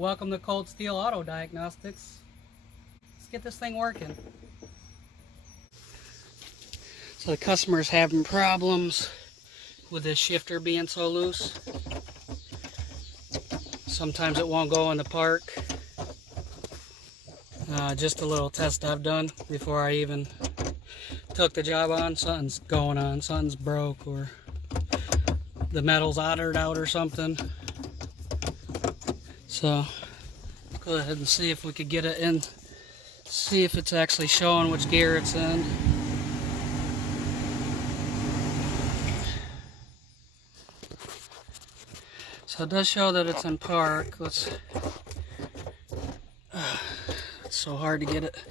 Welcome to Cold Steel Auto Diagnostics. Let's get this thing working. So the customer's having problems with this shifter being so loose. Sometimes it won't go in the park. Just a little test I've done before I even took the job on. Something's going on, something's broke, or the metal's ottered out or something. So go ahead and see if we could get it in, see if it's actually showing which gear it's in. So it does show that it's in park. It's so hard to get it,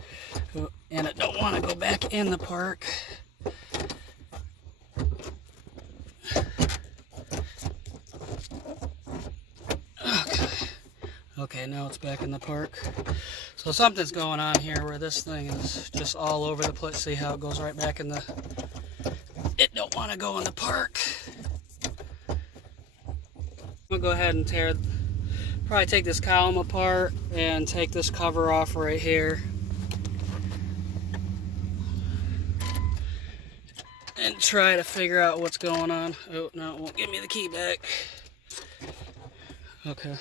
and it don't want to go back in the park. Okay, now it's back in the park. So something's going on here where this thing is just all over the place. See how it goes right back in the... It don't want to go in the park. I'm going to go ahead and probably take this column apart and take this cover off right here. And try to figure out what's going on. Oh, no, it won't give me the key back. Okay.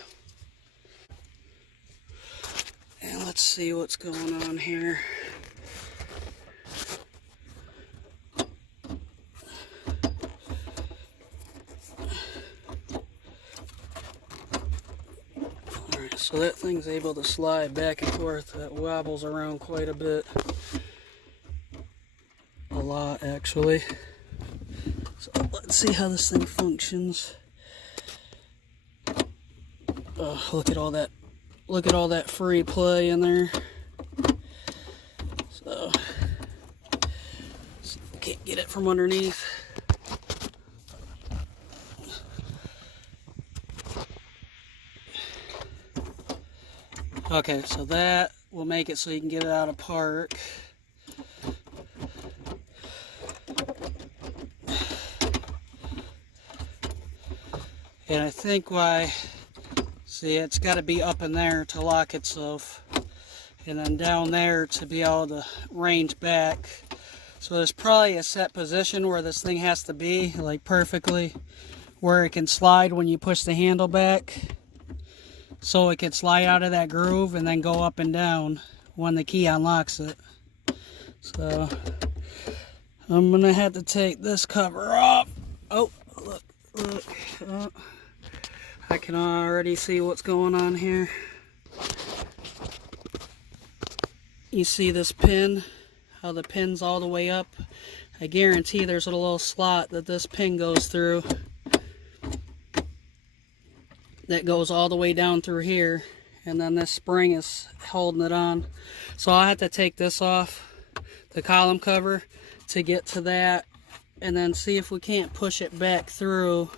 And let's see what's going on here. Alright, so that thing's able to slide back and forth. That wobbles around quite a bit. A lot, actually. So let's see how this thing functions. Look at all that. Look at all that free play in there. So can't get it from underneath. Okay, so that will make it so you can get it out of park. And I think why, see, it's got to be up in there to lock itself, and then down there to be able to range back. So there's probably a set position where this thing has to be, like perfectly, where it can slide when you push the handle back. So it can slide out of that groove and then go up and down when the key unlocks it. So I'm going to have to take this cover off. Oh, look. Oh. I can already see what's going on here. You see this pin, how the pin's all the way up? I guarantee there's a little slot that this pin goes through that goes all the way down through here, and then this spring is holding it on. So I'll have to take this off, the column cover, to get to that, and then see if we can't push it back through.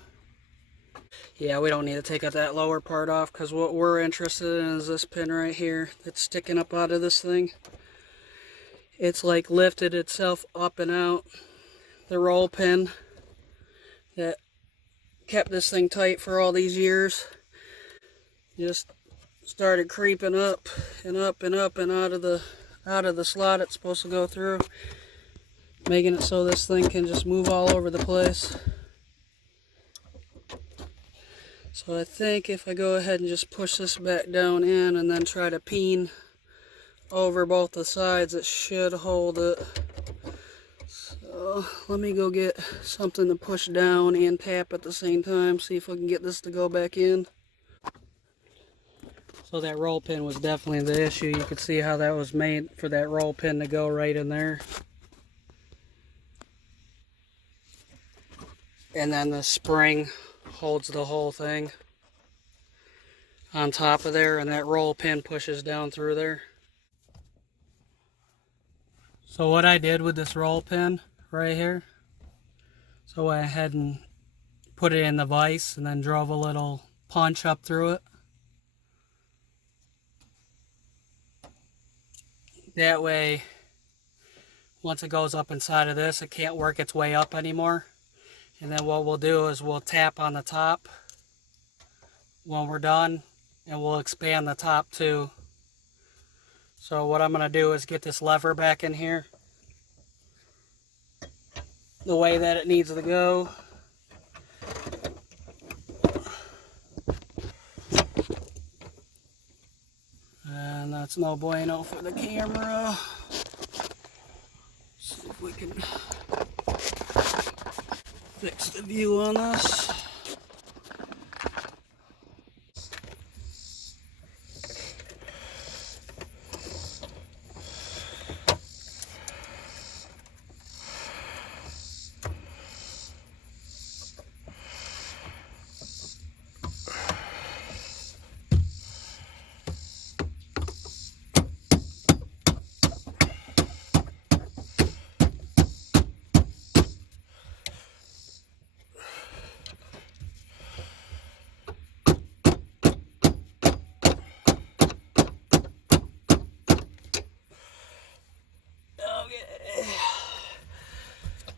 Yeah, we don't need to take that lower part off, because what we're interested in is this pin right here that's sticking up out of this thing. It's like lifted itself up and out. The roll pin that kept this thing tight for all these years just started creeping up and up and up and out of the slot it's supposed to go through, making it so this thing can just move all over the place. So I think if I go ahead and just push this back down in and then try to peen over both the sides, it should hold it. So let me go get something to push down and tap at the same time, see if I can get this to go back in. So that roll pin was definitely the issue. You could see how that was made for that roll pin to go right in there. And then the spring holds the whole thing on top of there, and that roll pin pushes down through there. So what I did with this roll pin right here, so I went ahead and put it in the vise and then drove a little punch up through it. That way, once it goes up inside of this, it can't work its way up anymore. And then what we'll do is we'll tap on the top when we're done, and we'll expand the top too. So what I'm going to do is get this lever back in here the way that it needs to go. And that's no bueno for the camera. See if we can fix the view on this.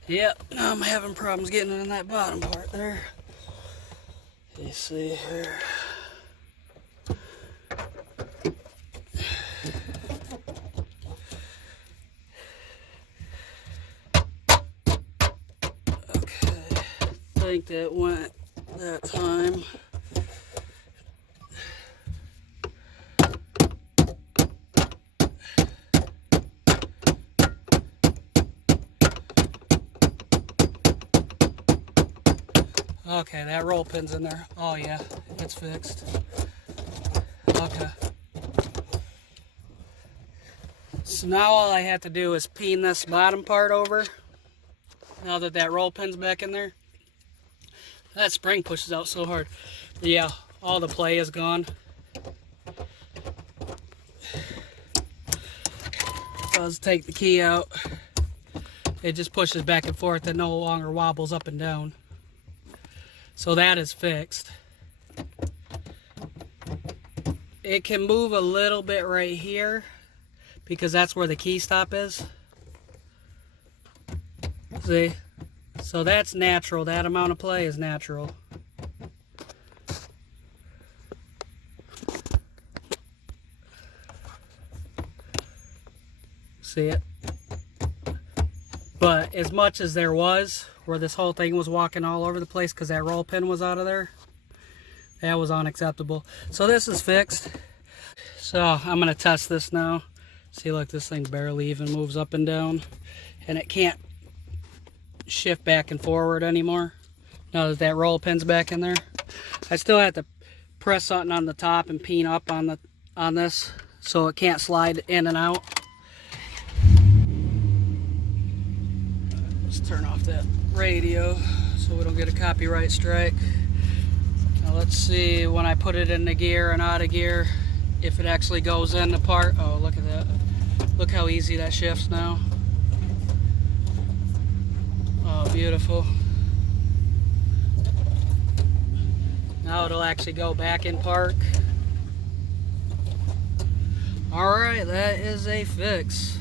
Yep, now I'm having problems getting in that bottom part there. You see here. Okay, I think that went that time. Okay, that roll pin's in there. Oh yeah, it's fixed. Okay. So now all I have to do is peen this bottom part over. Now that that roll pin's back in there. That spring pushes out so hard. But yeah, all the play is gone. So let's take the key out. It just pushes back and forth and no longer wobbles up and down. So that is fixed. It can move a little bit right here because that's where the key stop is. See? So that's natural. That amount of play is natural. See it? But as much as there was, where this whole thing was walking all over the place because that roll pin was out of there, that was unacceptable. So this is fixed. So I'm going to test this now. See, look, this thing barely even moves up and down. And it can't shift back and forward anymore. Now that that roll pin's back in there. I still have to press something on the top and peen up on this so it can't slide in and out. Let's turn off that radio so we don't get a copyright strike. Now let's see when I put it in the gear and out of gear if it actually goes in the part. Oh, look at that. Look how easy that shifts now. Oh, beautiful. Now it'll actually go back in park. Alright, that is a fix.